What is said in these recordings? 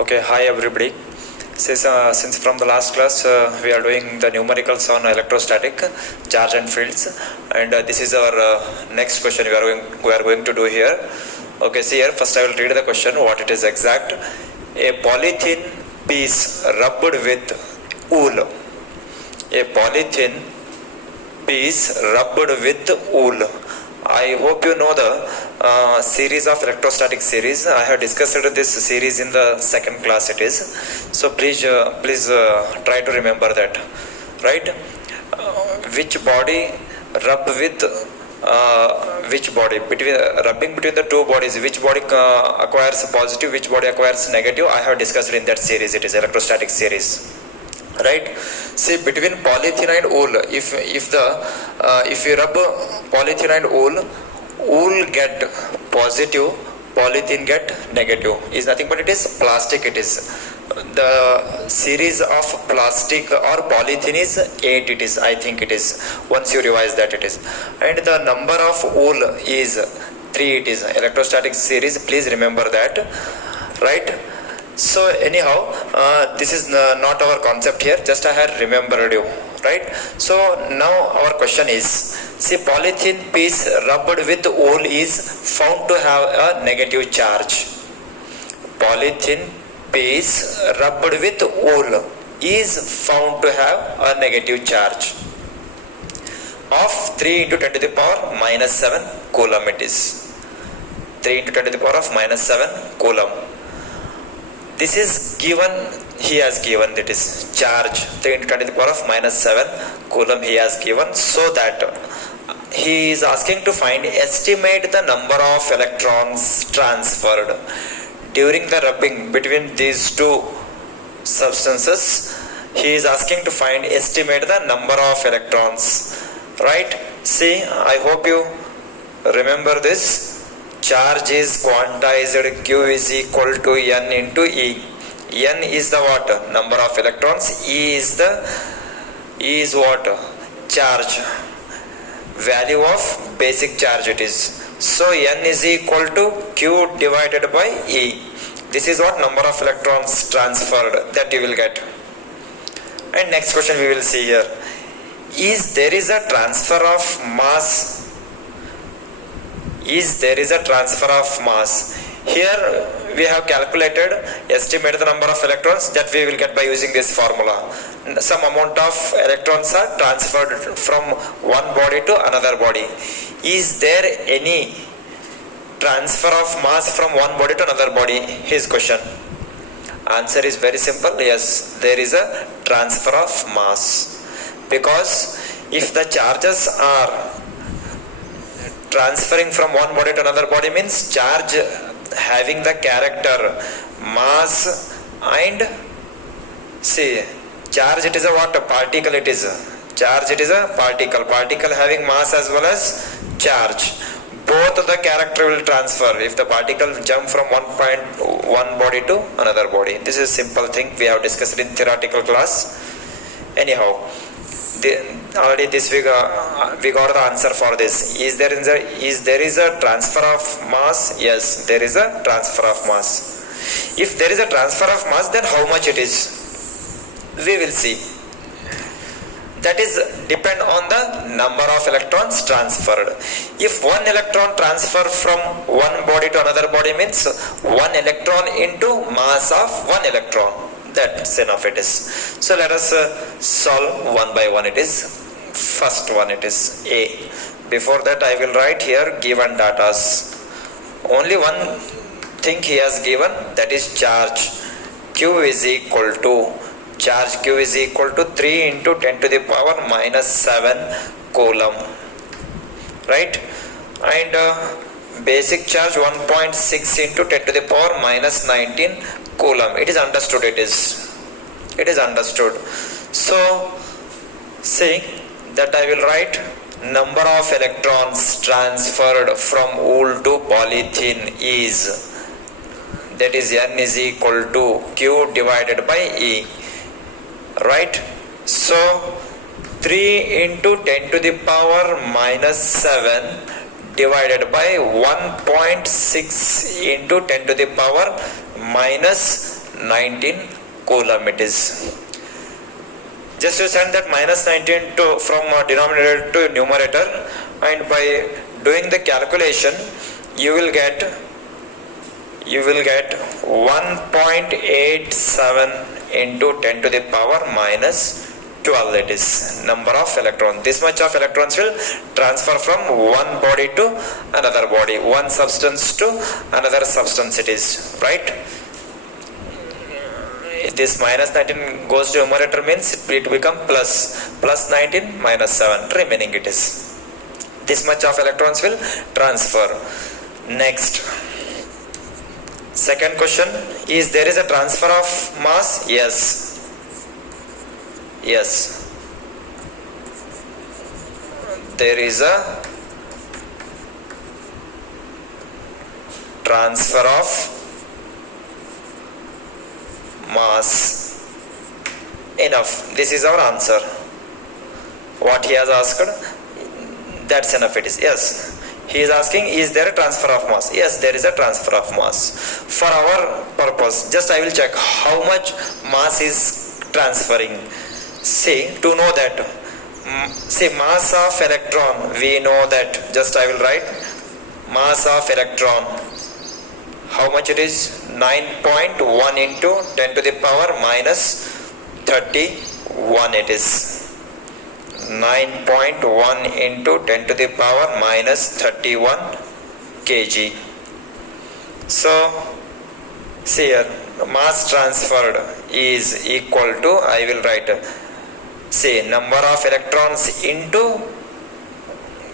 Okay, hi everybody. Since from the last class we are doing the numericals on electrostatic charge and fields, and this is our next question we are going to do here. Okay, see here. First, I will read the question. What it is exact? A polythene piece rubbed with wool. A polythene piece rubbed with wool. I hope you know the series of electrostatic series. I have discussed this series in the second class. It is so. Please try to remember that. Right? Which body rub with which body? Between rubbing between the two bodies, which body acquires positive, which body acquires negative? I have discussed in that series. It is electrostatic series. Right? See, between polythene and wool, if you rub polythene and wool get positive, polythene get negative. Is nothing but it is plastic. It is the series of plastic or polythene is 8. It is, I think it is, once you revise that it is, and the number of wool is 3. It is electrostatic series. Please remember that. Right? So anyhow, this is not our concept here, just I had remembered you, right? So now our question is, see, polythene piece rubbed with wool is found to have a negative charge. Polythene piece rubbed with wool is found to have a negative charge of 3 into 10 to the power minus 7 coulomb. It is 3 into 10 to the power of minus 7 coulomb. This is given, he has given, that is charge 3 into 10 to the power of minus 7 coulomb he has given, so that he is asking to find, estimate the number of electrons transferred during the rubbing between these two substances. He is asking to find, estimate the number of electrons, right? See, I hope you remember this. Charge is quantized, Q is equal to N into E. N is the what? Number of electrons. E is what? Charge. Value of basic charge it is. So N is equal to Q divided by E. This is what number of electrons transferred that you will get. And next question we will see here. There is a transfer of mass? There is a transfer of mass? Here we have calculated, estimated the number of electrons that we will get by using this formula. Some amount of electrons are transferred from one body to another body. Is there any transfer of mass from one body to another body? His question. Answer is very simple. Yes, there is a transfer of mass. Because if the charges are transferring from one body to another body, means charge having the character mass, and see, charge it is a what? A particle it is. Charge it is a particle. Particle having mass as well as charge. Both the character will transfer if the particle jump from one body to another body. This is a simple thing we have discussed in theoretical class. Anyhow, already this we got the answer for this. Is there is a transfer of mass? Yes, there is a transfer of mass. If there is a transfer of mass, then how much it is? We will see. That is depend on the number of electrons transferred. If one electron transfer from one body to another body, means one electron into mass of one electron. That's enough it is. So let us solve one by one. It is first one, it is A. Before that I will write here given datas. Only one thing he has given, that is charge. Q is equal to, charge Q is equal to 3 into 10 to the power minus 7 coulomb. Right? And basic charge 1.6 into 10 to the power minus 19 coulomb. It is understood. It is understood. So see that I will write number of electrons transferred from wool to polythene is, that is N is equal to Q divided by E. Right? So 3 into 10 to the power minus 7 divided by 1.6 into 10 to the power minus 19 coulomb it is. Just you send that minus 19 from denominator to numerator, and by doing the calculation you will get 1.87 into 10 to the power minus 12, it is number of electrons. This much of electrons will transfer from one body to another body, one substance to another substance it is, right? This minus 19 goes to numerator, means it become plus 19 minus 7 remaining it is. This much of electrons will transfer. Next, second question is, there is a transfer of mass? Yes. There is a transfer of mass. Enough. This is our answer. What he has asked, that's enough it is. Yes. He is asking, is there a transfer of mass? Yes, there is a transfer of mass. For our purpose, just I will check how much mass is transferring. See, to know that, mass of electron, we know that, just I will write mass of electron. How much it is? 9.1 into 10 to the power minus 31 it is. 9.1 into 10 to the power minus 31 kg. So, see here, mass transferred is equal to, I will write, say, number of electrons into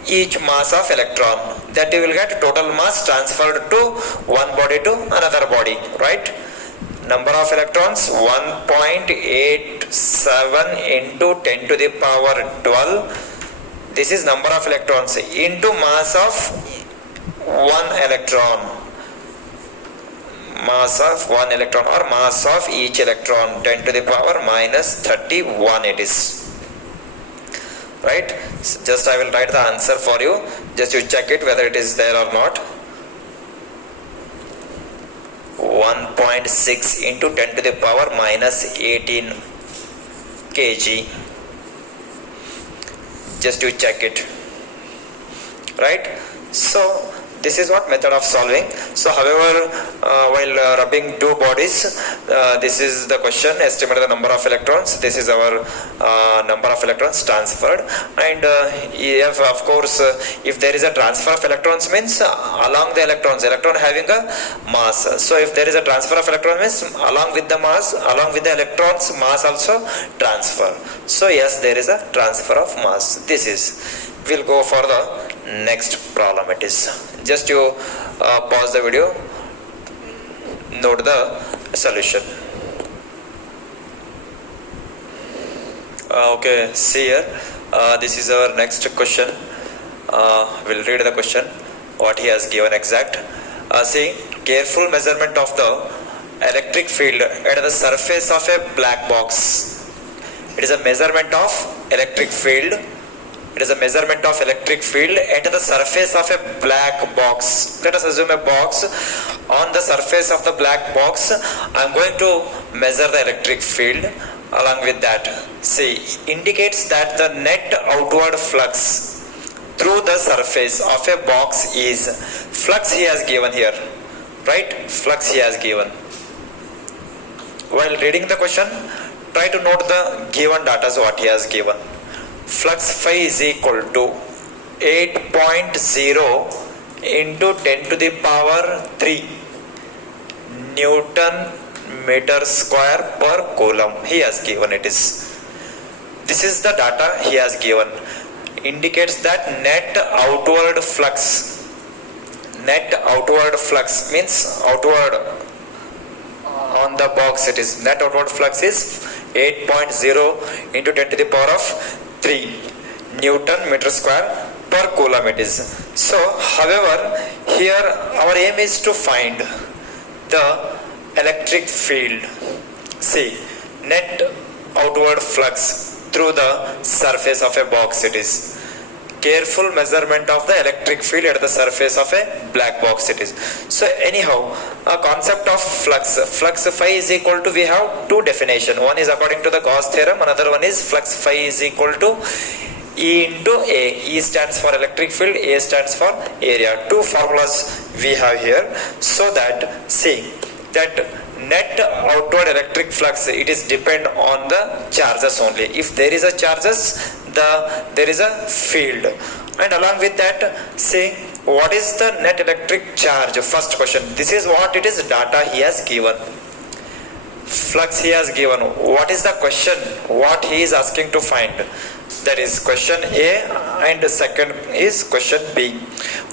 each mass of electron. That you will get total mass transferred to one body to another body, right? Number of electrons 1.87 into 10 to the power 12. This is number of electrons into mass of one electron. Mass of one electron, or mass of each electron, 10 to the power minus 31 it is. Right? Just I will write the answer for you. Just you check it whether it is there or not. 1.6 into 10 to the power minus 18 kg. Just to check it. Right? So, this is what method of solving. So, however, while rubbing two bodies, this is the question, estimate the number of electrons. This is our number of electrons transferred. And if, of course, if there is a transfer of electrons, means along the electrons, electron having a mass. So, if there is a transfer of electrons, means along with the mass, along with the electrons, mass also transfer. So, yes, there is a transfer of mass. This is. We'll go for the next problem it is. Just you pause the video, note the solution. Okay, see here, this is our next question. We'll read the question, what he has given exact. See, careful measurement of the electric field at the surface of a black box. It is a measurement of electric field. It is a measurement of electric field at the surface of a black box. Let us assume a box. On the surface of the black box, I am going to measure the electric field. Along with that, see, indicates that the net outward flux through the surface of a box is, flux he has given here, right? Flux he has given. While reading the question, try to note the given data, what he has given. Flux phi is equal to 8.0 into 10 to the power 3 Newton meter square per coulomb. He has given it is. This is the data he has given. Indicates that net outward flux. Net outward flux means outward on the box it is. Net outward flux is 8.0 into 10 to the power of 3 Newton meter square per coulomb it is. So, however, here our aim is to find the electric field. See, net outward flux through the surface of a box it is. careful measurement of the electric field at the surface of a black box it is. So anyhow, a concept of flux phi is equal to, we have two definition. One is according to the Gauss theorem, another one is flux phi is equal to E into A. E stands for electric field, A stands for area. Two formulas we have here, so that see that net outward electric flux, it is depend on the charges only. If there is a charges, there is a field, and along with that, say what is the net electric charge. First question, this is what it is, data he has given, flux he has given. What is the question, what he is asking to find? That is question A, and the second is question B.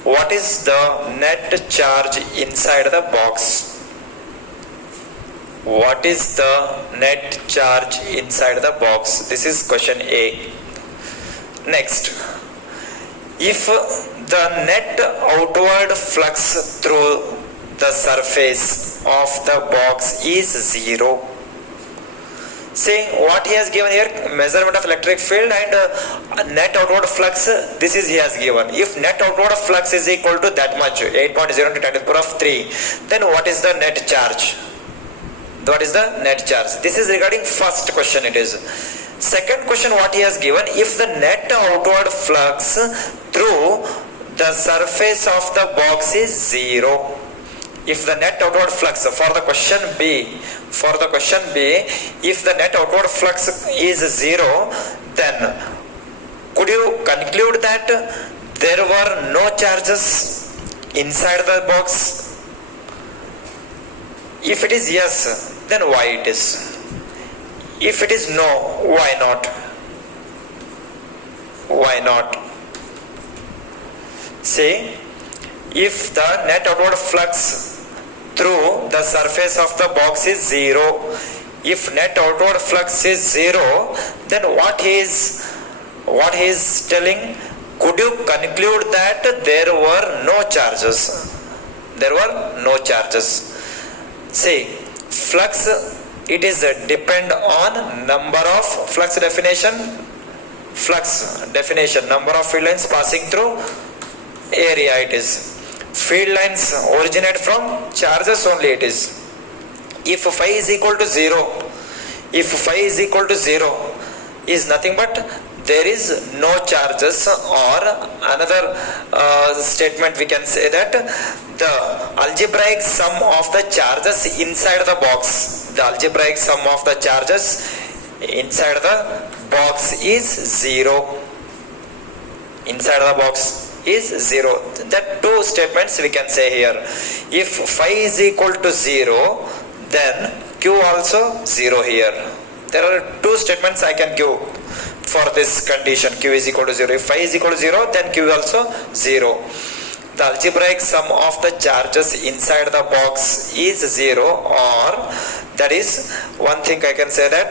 What is the net charge inside the box? What is the net charge inside the box? This is question A. Next, if the net outward flux through the surface of the box is 0, say what he has given here, measurement of electric field and net outward flux, this is he has given. If net outward flux is equal to that much, 8.0 to 10 to the power of 3, then what is the net charge? What is the net charge? This is regarding first question it is. Second question, what he has given, if the net outward flux through the surface of the box is 0. If the net outward flux for the question B, if the net outward flux is 0, then could you conclude that there were no charges inside the box? If it is yes, then why it is? If it is no, why not? Why not? See, if the net outward flux through the surface of the box is 0, if net outward flux is 0, then what he is telling, could you conclude that there were no charges? There were no charges. See, flux, it is depend on number of flux definition, number of field lines passing through area it is. Field lines originate from charges only it is. If phi is equal to 0, is nothing but there is no charges, or another statement we can say that the algebraic sum of the charges inside the box, is 0. Inside the box is 0. That two statements we can say here. If phi is equal to 0, then Q also 0 here. There are two statements I can give for this condition, Q is equal to 0. If phi is equal to 0, then Q also 0. The algebraic sum of the charges inside the box is 0, or that is one thing I can say that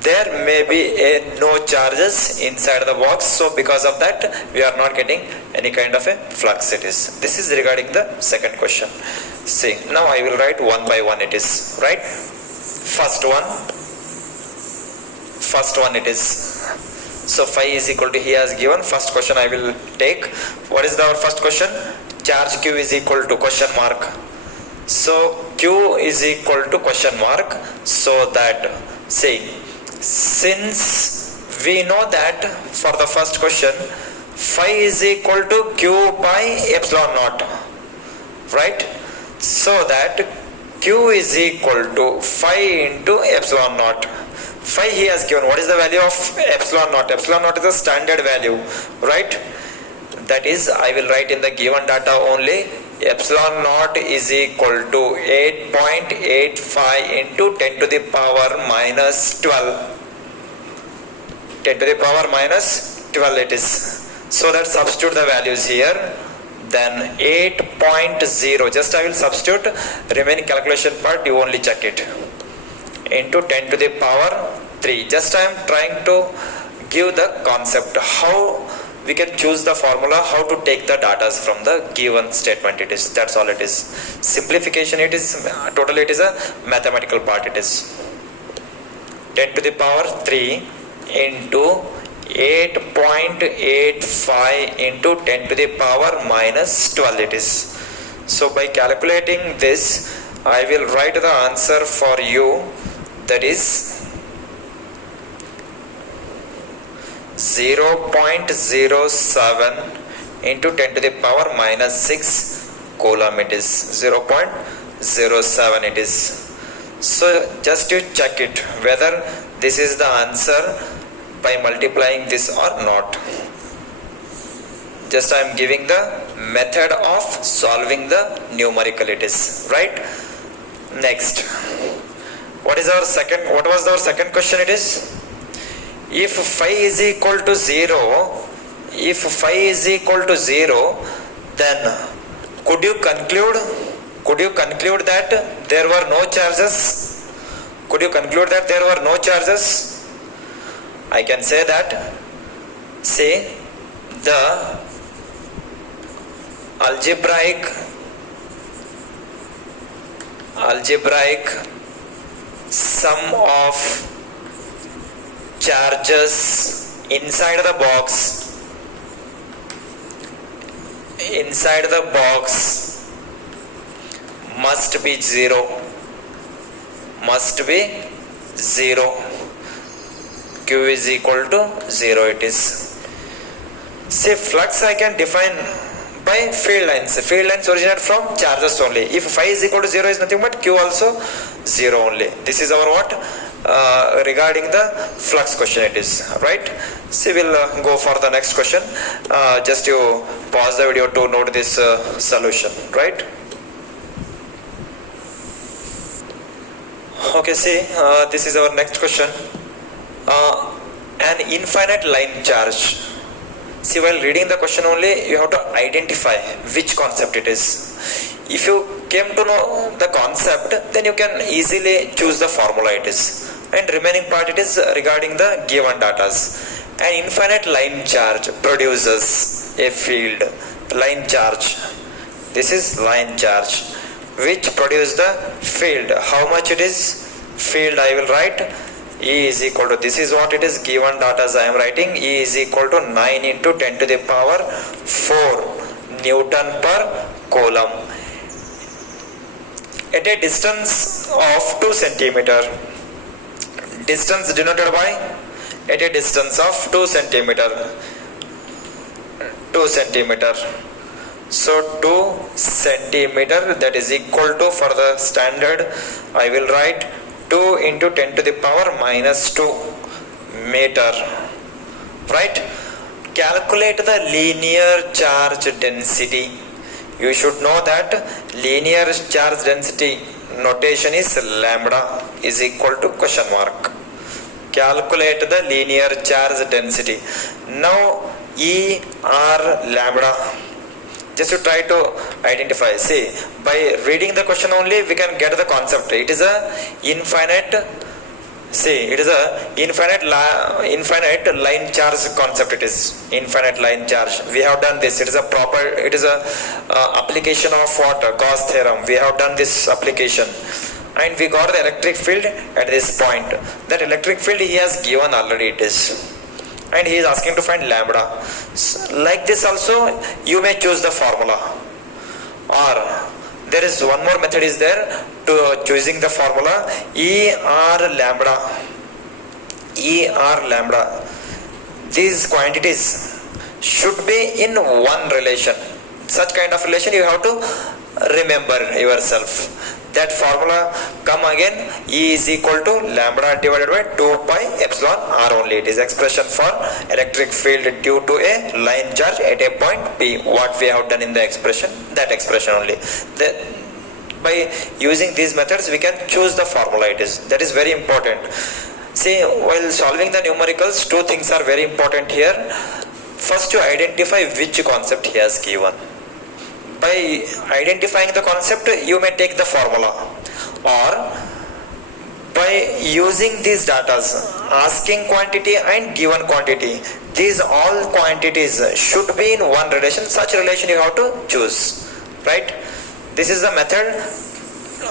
there may be no charges inside the box, so because of that we are not getting any kind of a flux it is. This is regarding the second question. See, now I will write one by one it is, right? First one it is. So phi is equal to, he has given, first question I will take. What is our first question? Charge Q is equal to question mark. So Q is equal to question mark, so that, see, since we know that for the first question phi is equal to Q by epsilon naught, right? So that Q is equal to phi into epsilon naught. Phi he has given, what is the value of epsilon naught? Epsilon naught is a standard value, right? That is, I will write in the given data only, epsilon naught is equal to 8.85 into 10 to the power minus 12. 10 to the power minus 12 it is. So that substitute the values here. Then 8.0, just I will substitute, remaining calculation part you only check it, into 10 to the power 3. Just I am trying to give the concept how we can choose the formula, how to take the data from the given statement it is. That's all it is. Simplification it is, totally it is a mathematical part it is. 10 to the power 3 into 8.85 into 10 to the power minus 12 it is. So by calculating this, I will write the answer for you, that is 0.07 into 10 to the power minus 6 coulomb it is. 0.07 it is. So just to check it whether this is the answer by multiplying this or not. Just I am giving the method of solving the numerical it is, right? Next, what was our second question it is? If phi is equal to 0, then could you conclude that there were no charges? I can say that, say, the algebraic sum of charges inside the box must be zero. Q is equal to 0 it is. Say flux I can define by field lines. Field lines originate from charges only. If phi is equal to 0 is nothing but Q also 0 only. This is our what? Regarding the flux question it is, right? So we'll go for the next question. Just you pause the video to note this solution, right? Okay, see, this is our next question. An infinite line charge. See, while reading the question only, you have to identify which concept it is. If you came to know the concept, then you can easily choose the formula it is. And remaining part it is regarding the given datas. An infinite line charge produces a field. Line charge. This is line charge, which produce the field. How much it is? Field I will write. E is equal to, this is what it is, given data as I am writing, E is equal to 9 into 10 to the power 4 Newton per coulomb at a distance of 2 centimeter. Distance denoted by, at a distance of 2 centimeter. So 2 centimeter, that is equal to, for the standard I will write 2 into 10 to the power minus 2 meter, right? Calculate the linear charge density. You should know that linear charge density notation is lambda is equal to question mark. Calculate the linear charge density. Now E R lambda, just to try to identify. See, by reading the question only we can get the concept. It is a infinite, see, it is a infinite line charge concept. It is infinite line charge. We have done this. It is a proper, it is a application of what? Gauss theorem. We have done this application and we got the electric field at this point. That electric field he has given already it is, and he is asking to find lambda. So, like this also you may choose the formula, or there is one more method is there to choosing the formula. E R lambda. These quantities should be in one relation. Such kind of relation you have to remember yourself. That formula come again, E is equal to lambda divided by 2 pi epsilon r only. It is expression for electric field due to a line charge at a point P. What we have done in the expression, that expression only. By using these methods we can choose the formula it is. That is very important. See, while solving the numericals, two things are very important here. First, to identify which concept he has given. By identifying the concept you may take the formula, or by using these datas, asking quantity and given quantity, these all quantities should be in one relation. Such relation you have to choose, right? This is the method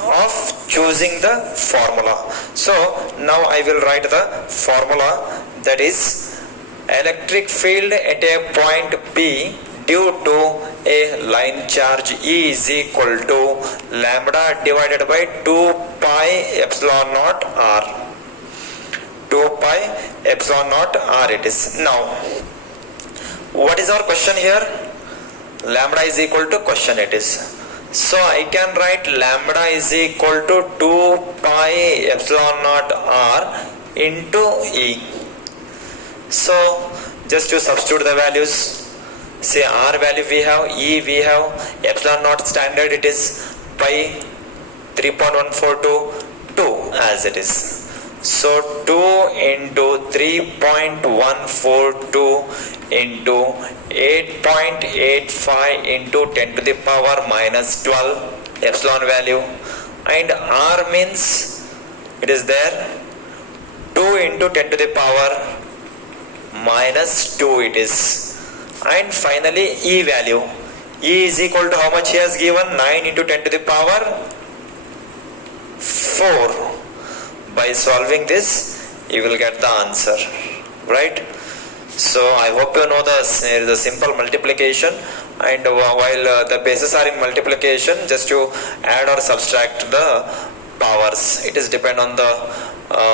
of choosing the formula. So now I will write the formula, that is electric field at a point P due to a line charge E is equal to lambda divided by 2 pi epsilon naught r. 2 pi epsilon naught r it is. Now, what is our question here? Lambda is equal to question it is. So I can write lambda is equal to 2 pi epsilon naught r into E. So just to substitute the values, say r value we have, E we have, epsilon naught standard it is pi 3.142 2 as it is. So 2 into 3.142 into 8.85 into 10 to the power minus 12 epsilon value, and r means it is there 2 into 10 to the power minus 2 it is. And finally E value, E is equal to how much he has given? 9 into 10 to the power 4. By solving this you will get the answer, right? So I hope you know the simple multiplication, and while the bases are in multiplication, just to add or subtract the powers, it is depend on the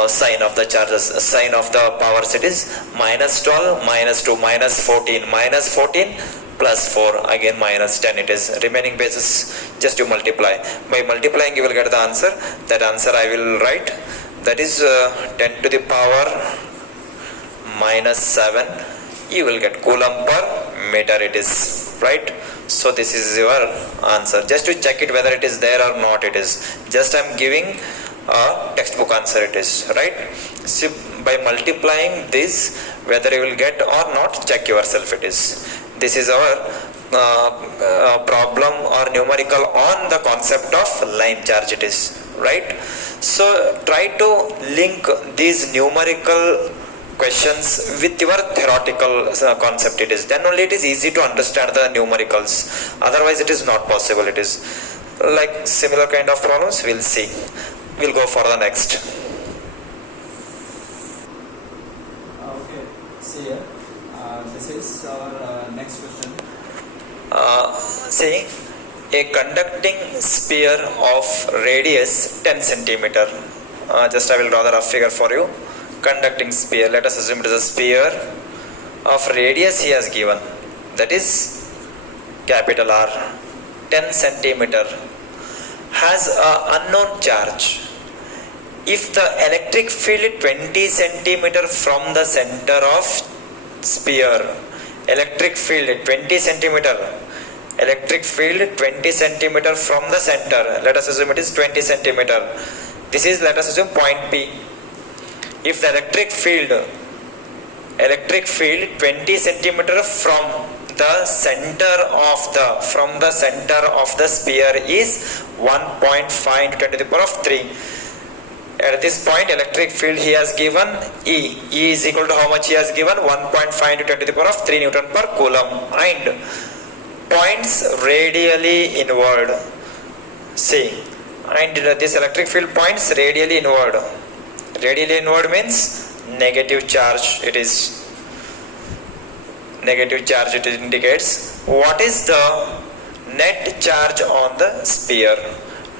sign of the charges, sign of the powers. It is minus 12 minus 2 minus 14 minus 14 plus 4 again minus 10 it is. Remaining bases just to multiply. By multiplying you will get the answer. That answer I will write, that is 10 to the power minus 7. You will get coulomb per meter it is, right? So this is your answer. Just to check it whether it is there or not it is. Just I am giving a textbook answer it is, right? So by multiplying this, whether you will get or not, check yourself it is. This is our problem or numerical on the concept of line charge it is, right? So try to link these numerical questions with your theoretical concept it is. Then only it is easy to understand the numericals. Otherwise it is not possible it is. Like similar kind of problems we'll see. We'll go for the next. Okay, see here. This is our next question. See, a conducting sphere of radius 10 centimeter. Just I will draw the rough figure for you. Conducting sphere, let us assume it is a sphere of radius he has given, that is capital R, 10 centimeter, has a unknown charge. If the electric field 20 centimeter from the center of sphere, electric field 20 centimeter, electric field 20 centimeter from the center, let us assume it is 20 centimeter. This is, let us assume, point P. If the electric field 20 centimeter from the center of the sphere is 1.5 into 10 to the power of 3. At this point electric field he has given E. E is equal to how much he has given? 1.5 into 10 to the power of 3 Newton per coulomb, and points radially inward. See, and this electric field points radially inward. Radially inward means negative charge it is. Negative charge it indicates. What is the net charge on the sphere?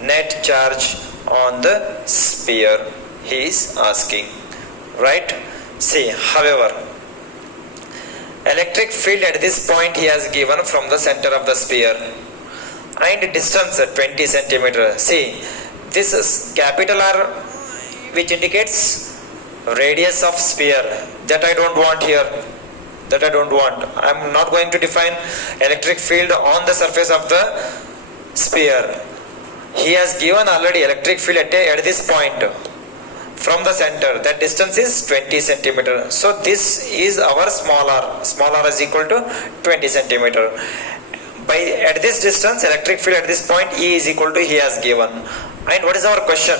Net charge on the sphere he is asking, right? See, however, electric field at this point he has given from the center of the sphere, and distance 20 centimeter. See, this is capital R, which indicates radius of sphere. That I don't want here. That I don't want. I am not going to define electric field on the surface of the sphere. He has given already electric field at this point from the center. That distance is 20 centimeter. So this is our small r. Small r is equal to 20 centimeter. By at this distance, electric field at this point E is equal to he has given. And what is our question?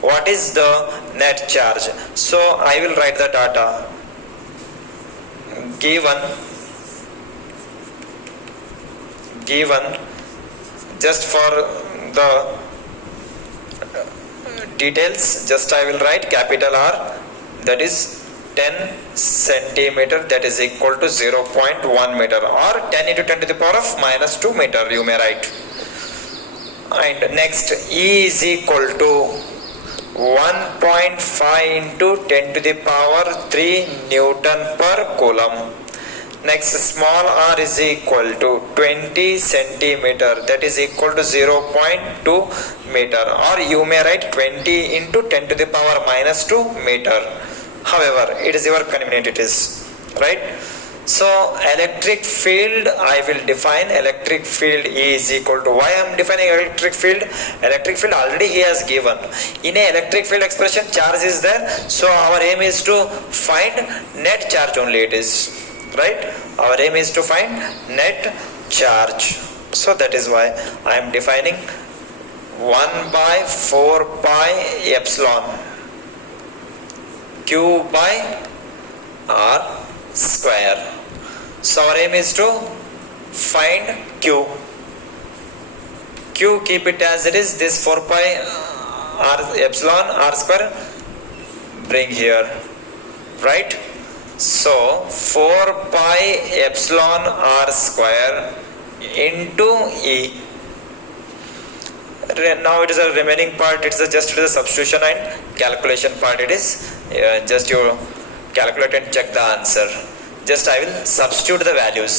What is the net charge? So I will write the data. Given just for the details, just I will write capital R, that is 10 centimeter, that is equal to 0.1 meter, or 10 into 10 to the power of minus 2 meter, you may write. And next, E is equal to 1.5 into 10 to the power 3 Newton per coulomb. Next, small r is equal to 20 centimeter, that is equal to 0.2 meter, or you may write 20 into 10 to the power minus 2 meter. However, it is your convenient, it is, right? So electric field, I will define electric field E is equal to, why I am defining electric field? Electric field already he has given. In a electric field expression, charge is there, so our aim is to find net charge only, it is, right? Our aim is to find net charge. So that is why I am defining 1 by 4 pi epsilon Q by R square. So our aim is to find Q. Q, keep it as it is, this 4 pi R epsilon R square, bring here, right? So 4 pi epsilon R square into E. Now it is a remaining part, it is just the substitution and calculation part, it is just you calculate and check the answer. Just I will substitute the values.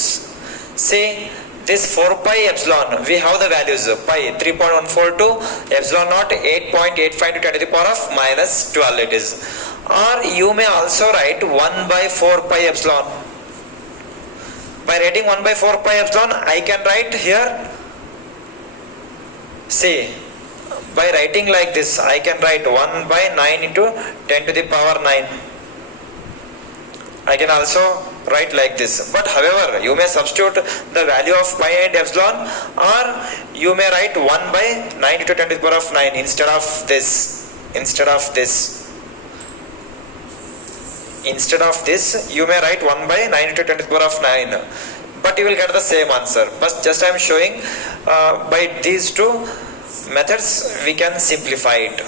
See, this 4 pi epsilon, we have the values, pi 3.142, epsilon naught 8.85 to 10 to the power of minus 12 it is. Or you may also write 1 by 4 pi epsilon. By writing 1 by 4 pi epsilon, I can write here, see, by writing like this, I can write 1 by 9 into 10 to the power 9. I can also write like this. But however, you may substitute the value of pi and epsilon, or you may write 1 by 9 into 10 to the power of 9 instead of this. Instead of this, you may write 1 by 9 into 10 to the power of 9. But you will get the same answer. But just I am showing by these two methods we can simplify it,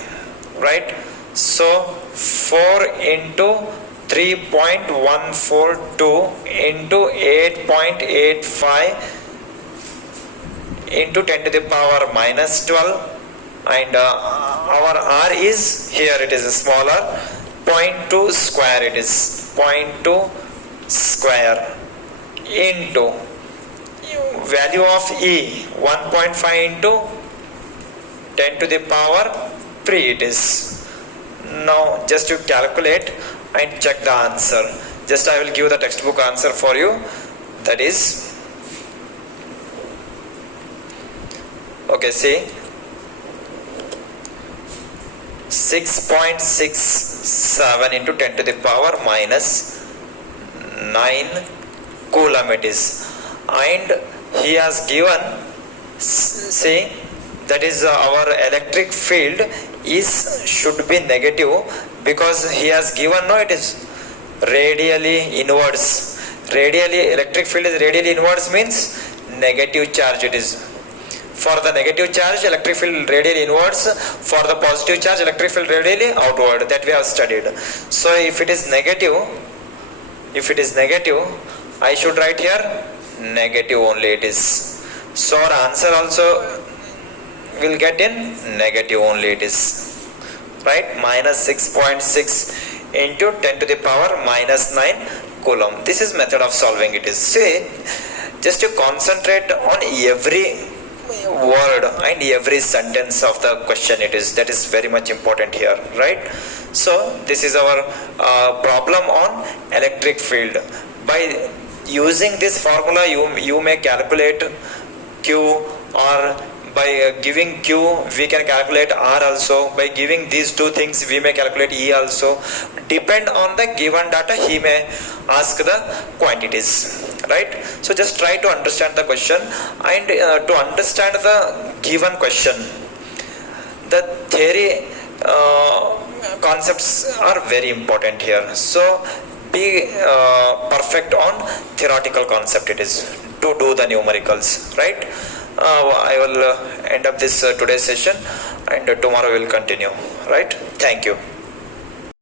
right? So 4 into 3.142 into 8.85 into 10 to the power minus 12, and our r is here, it is smaller, 0.2 square, it is 0.2 square into value of E 1.5 into 10 to the power 3 it is. Now just you calculate and check the answer. Just I will give the textbook answer for you, that is, okay, see, 6.67 into 10 to the power minus 9 coulomb it is. And he has given, see, that is our electric field is should be negative, because he has given, no, it is radially inwards. Radially, electric field is radially inwards means negative charge it is. For the negative charge, electric field radially inwards. For the positive charge, electric field radially outward. That we have studied. So if it is negative, I should write here negative only it is. So our answer also will get in negative only it is, right? Minus 6.6 into 10 to the power minus 9 coulomb. This is method of solving it is. See, just to concentrate on every word and every sentence of the question it is. That is very much important here, right? So this is our problem on electric field. By using this formula, you may calculate Q, or by giving Q we can calculate R also. By giving these two things we may calculate E also. Depend on the given data he may ask the quantities, right? So just try to understand the question, and to understand the given question, the theory concepts are very important here. So be perfect on theoretical concept it is to do the numericals, right? I will end up this today's session, and tomorrow we will continue, right? Thank you.